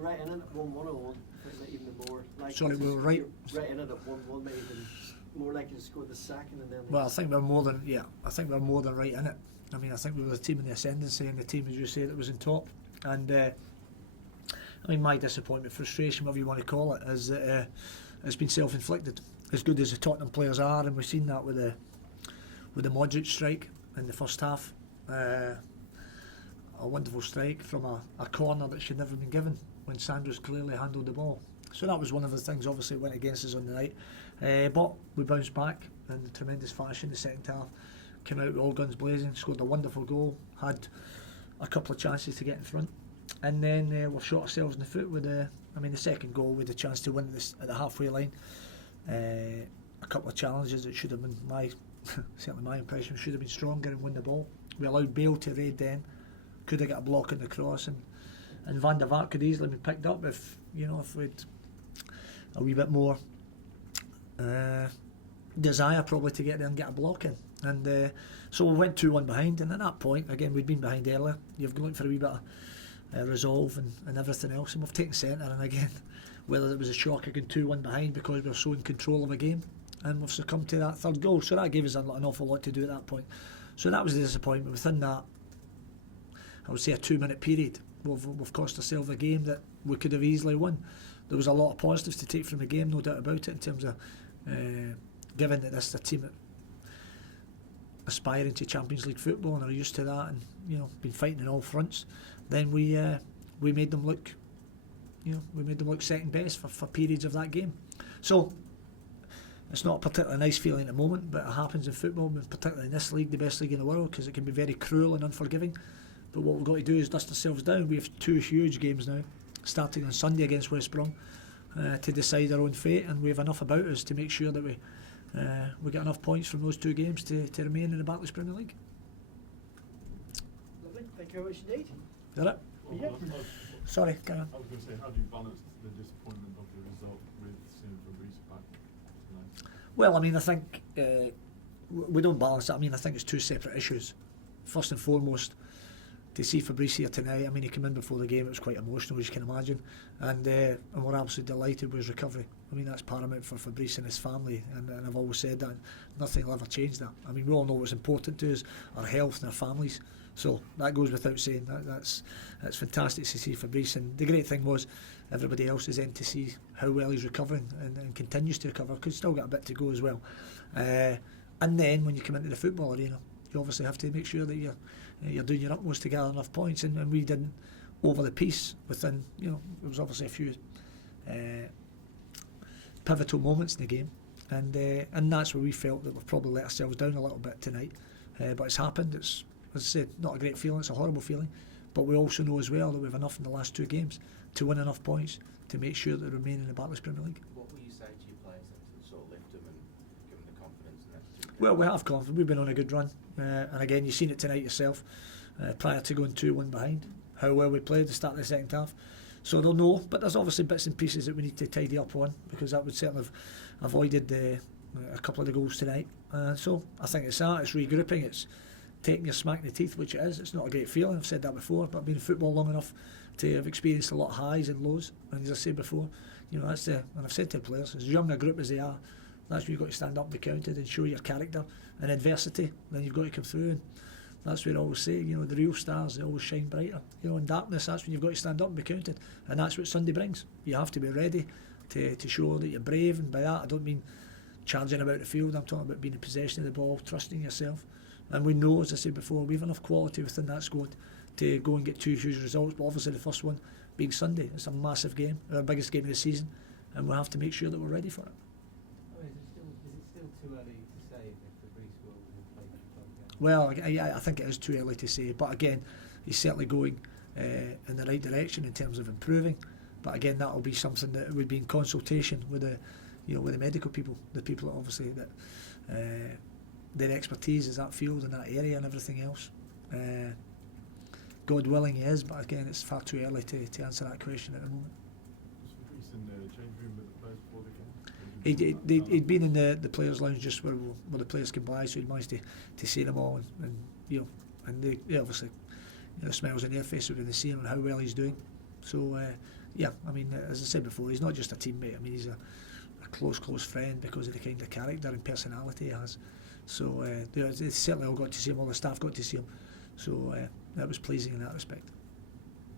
right in it at 1-1 or even more likely? Sorry, we were right in it at 1-1, maybe even more likely to score the second and then. Well, I think we're more than right in it. I mean, I think we were the team in the ascendancy and the team, as you say, that was in top. And I mean, my disappointment, frustration, whatever you want to call it, is that it's been self-inflicted. As good as the Tottenham players are, and we've seen that with the Modric strike in the first half. A wonderful strike from a corner that should never have been given when Sandro's clearly handled the ball. So that was one of the things, obviously, that went against us on the night. But we bounced back in tremendous fashion the second half. Came out with all guns blazing, scored a wonderful goal, had a couple of chances to get in front. And then we've shot ourselves in the foot with the second goal with a chance to win this at the halfway line. A couple of challenges that should have been, certainly my impression, should have been stronger and win the ball. We allowed Bale to raid then, could have got a block on the cross, and Van der Vaart could easily be picked up if we'd a wee bit more desire probably to get there and get a block in. And so we went 2-1 behind, and at that point, again, we'd been behind earlier. You've got for a wee bit of resolve and everything else, and we've taken centre, and again, whether it was a shock again 2-1 behind because we were so in control of a game, and we've succumbed to that third goal. So that gave us an awful lot to do at that point. So that was the disappointment. Within that, I would say a 2-minute period, we've cost ourselves a game that we could have easily won. There was a lot of positives to take from the game, no doubt about it, in terms of given that this is a team that aspiring to Champions League football and are used to that, and been fighting on all fronts. Then we made them look, second best for periods of that game. So it's not a particularly nice feeling at the moment, but it happens in football, particularly in this league, the best league in the world, because it can be very cruel and unforgiving. But what we've got to do is dust ourselves down. We have 2 huge games now, starting on Sunday against West Brom, to decide our own fate, and we have enough about us to make sure that we get enough points from those 2 games to remain in the Barclays Premier League. Lovely, thank you very much indeed. Is that it? Yeah. Sorry, carry on. I was going to say, how do you balance the disappointment of the result with seeing Fabrice back tonight? Well, I mean, I think we don't balance it. I mean, I think it's 2 separate issues. First and foremost, to see Fabrice here tonight, I mean, he came in before the game, it was quite emotional, as you can imagine, and we're absolutely delighted with his recovery. I mean, that's paramount for Fabrice and his family, and I've always said that, nothing will ever change that. I mean, we all know what's important to us, our health and our families, so that goes without saying. That's fantastic to see Fabrice, and the great thing was everybody else is in to see how well he's recovering and continues to recover, because he's still got a bit to go as well. And then when you come into the football arena, you obviously have to make sure that you're doing your utmost to gather enough points, and we didn't over the piece within, there was obviously a few pivotal moments in the game, and that's where we felt that we've probably let ourselves down a little bit tonight, but it's happened. It's, as I said, not a great feeling, it's a horrible feeling, but we also know as well that we have enough in the last 2 games to win enough points to make sure that we remain in the Barclays Premier League. What will you say to your players then to sort of lift them and give them the confidence and everything? Well, we have confidence. We've been on a good run, and again, you've seen it tonight yourself, prior to going 2-1 behind, how well we played at the start of the second half. So they'll know, but there's obviously bits and pieces that we need to tidy up on, because that would certainly have avoided a couple of the goals tonight. So I think it's that, it's regrouping, it's taking your smack in the teeth, which it is. It's not a great feeling, I've said that before, but I've been in football long enough to have experienced a lot of highs and lows, and as I said before, that's and I've said to the players, as young a group as they are, that's where you've got to stand up and be counted and show your character. In adversity, then you've got to come through, and that's what I always say, the real stars, they always shine brighter. In darkness, that's when you've got to stand up and be counted, and that's what Sunday brings. You have to be ready to show that you're brave, and by that I don't mean charging about the field, I'm talking about being in possession of the ball, trusting yourself. And we know, as I said before, we have enough quality within that squad to go and get 2 huge results, but obviously the first one being Sunday. It's a massive game, our biggest game of the season, and we'll have to make sure that we're ready for it. Is it still too early to say if Fabrice will play the club again? Well, I think it is too early to say, but again, he's certainly going in the right direction in terms of improving. But again, that will be something that would be in consultation with with the medical people, the people that obviously that their expertise is that field and that area and everything else. God willing, he is, but again, it's far too early to answer that question at the moment. Was Fabrice in the change room with the players before the game? He'd been in the players' lounge just where the players came by, so he managed to see them all, and they obviously, the smiles on their faces when they see him and how well he's doing. So yeah, I mean, as I said before, he's not just a teammate. I mean, he's a close friend because of the kind of character and personality he has. So they certainly all got to see him, all the staff got to see him. So that was pleasing in that respect.